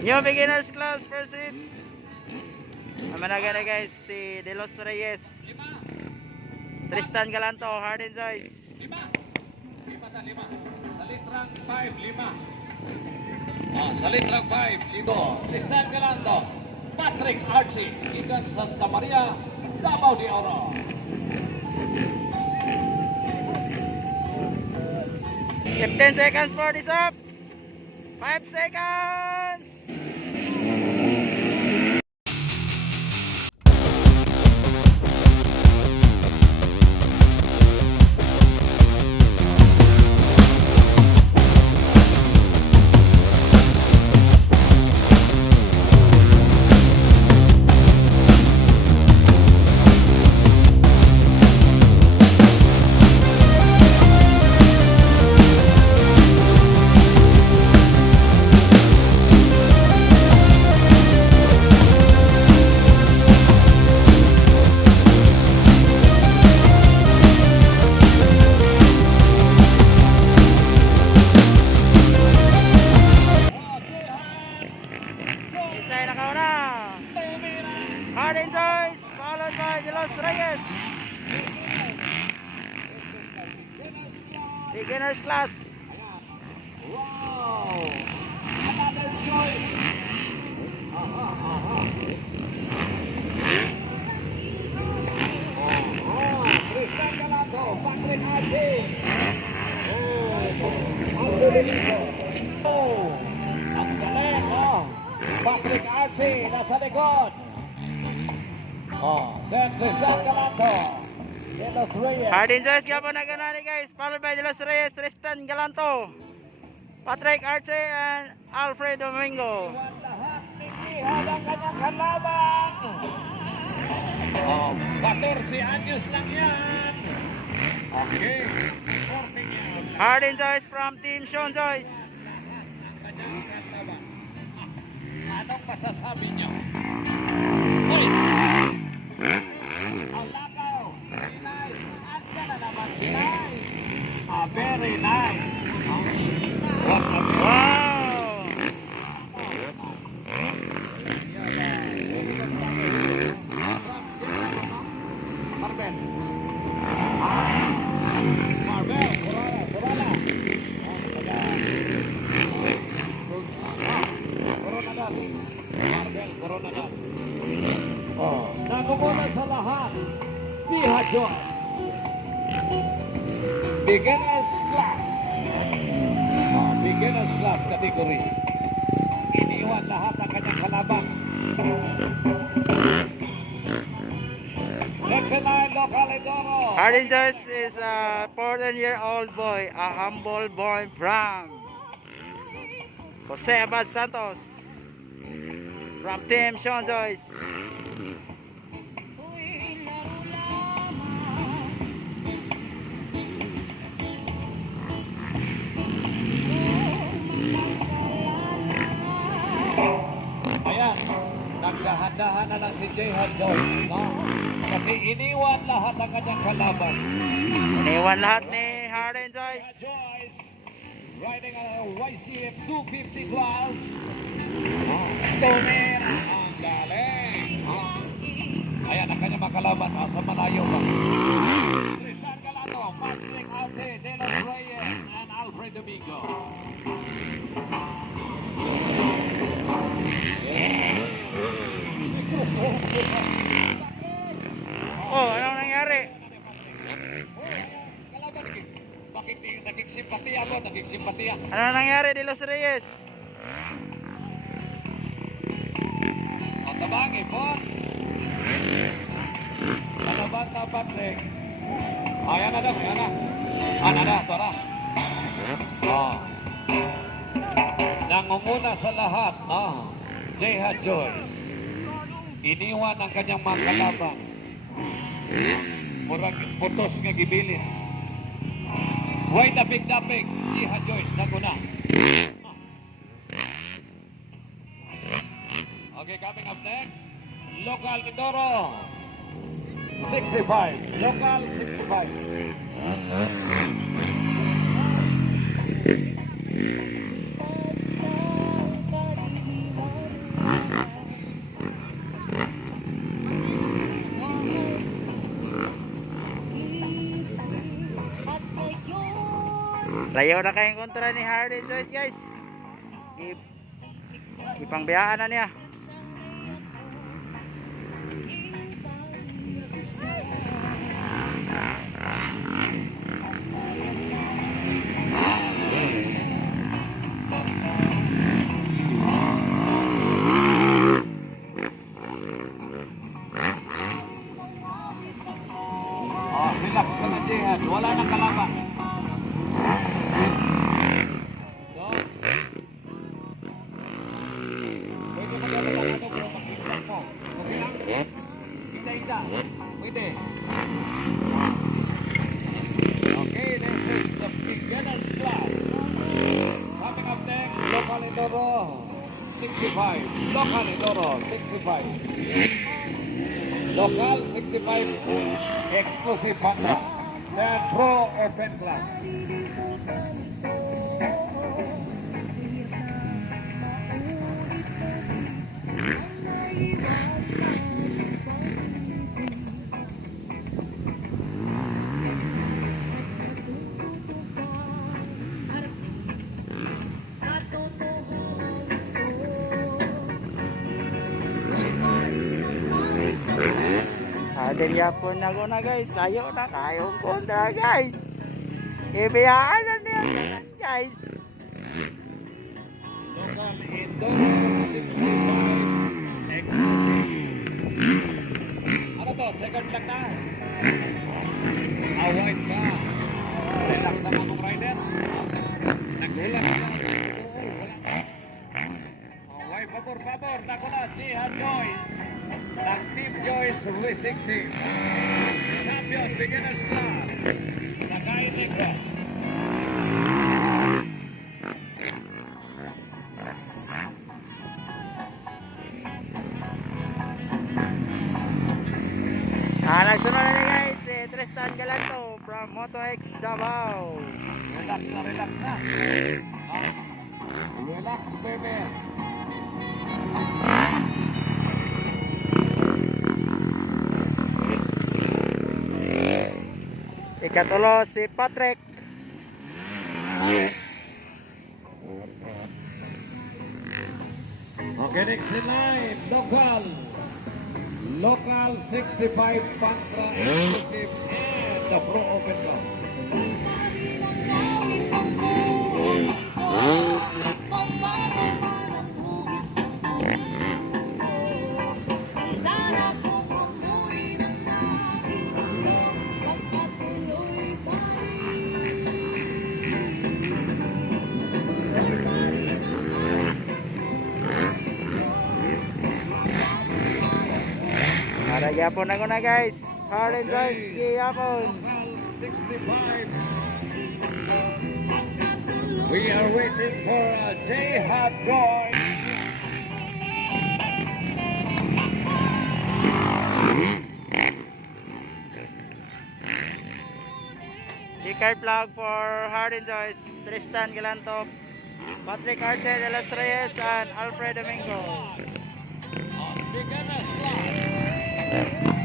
New beginners class proceed. Managa na guys, si De Los Reyes, Tristan Galanto, Harden Joyce. 5. Sa litrang 5, 5. Sa litrang 5, Libo. Tristan Galanto, Patrick Archie, ikan Santa Maria, Davao de Oro. 15 seconds for this up. 5 seconds. Harden Joyce, followed by De Los Reyes. Beginners class. Wow! Another choice. Tristan Galanto, Patrick Archie. Ang galing, Patrick Archie, nasa likod. Then Tristan Galanto, De Los Reyes. Harden Joyce kaya po naganani guys, followed by De Los Reyes, Tristan Galanto, Patrick Arce, and Alfred Domingo. Lahat nilihad ang kanyang kalaban. 14 anyos lang yan. Okay. 14 years. Harden Joyce from Team Sean Joyce. Kanyang kalaban. Anong masasabi niyo? Hoy! Ang lakaw. Very nice. Andyan na naman si Nice. Very nice. Wow! Marvel. Marvel, Corona. Coronadal. Marvel, Coronadal. Nagumuna sa lahat, Jiha Joyce. Beginners class. Beginners class category. Iniwan lahat ang kanyang kalaban. Next in line, Local Edoro. Harden Joyce is a 14-year-old boy, a humble boy from Jose Abad Santos, from Team Sean Joyce. Ayan, nagdahan-dahan na lang si Jiha Joyce. No? Kasi iniwan lahat ang kanyang kalaban. Iniwan lahat ni Harden Joyce. Jiha Joyce, riding a YCF 250 class. Tumir, ang galing. Ayan, ang kanyang mga kalaban. Nasa malayo pa. Tristan Galanto, Patrick Arce, De Los Reyes, and Alfred Domingo. Oh, anong nangyari? Bakit nagigsimpatiya mo? Nagigsimpatiya. Anong nangyari, De Los Reyes? Ang tabangin po. Kalaban na Patrick. Ayan na daw, ayan na. Ano na, tora. Nangunguna sa lahat, Jiha Joyce. Iniwan ang kanyang mga kalaban. Murag putos nga gibilin. Way dapig-dapig, Jiha Joyce, naguna. Okay, coming up next, Local Mindoro. 65. Local 65. Layo na kayong kontra ni Harden Joyce guys. Ipangbiyaan na niya. Oh, relax ka na, Jihad. Wala nang kalaban. So, pwede mo gano'n lang ano kung makikita mo. Okay lang? Ita-ita. Pwede. Okay, this is the beginner's class. Coming up next, Local Enduro 65. Local Enduro 65. Local 65 exclusive Honda. Then Pro Open Class. Harden yapon na ko na guys. Layo na kayong kontra guys. Ibiyaan na niya guys. Local Enduro 65 exclusive. Ano to? Second lang na. Wide ka. Relax na mga rider. Nag-relax na. Wide, favor. Nako na, Jihad Joyce. Ng Team Joyce Racing Team. Champion, beginner's class. Sakay Negros. Nagsunod na niya guys. Si Tristan Galanto from Moto X Davao. Relax na. Relax, baby. Ikatulo si Patrick. Okay, next in line, Local 65 Pantra exclusive and the Pro Open Cup. Para yapon na ko na guys. Harden Joyce yapon. Local 65. We are waiting for Jihad Joy. G-card flag for Harden Joyce, Tristan Galanto, Patrick Arce de los Reyes, and Alfred Domingo. On beginner's class.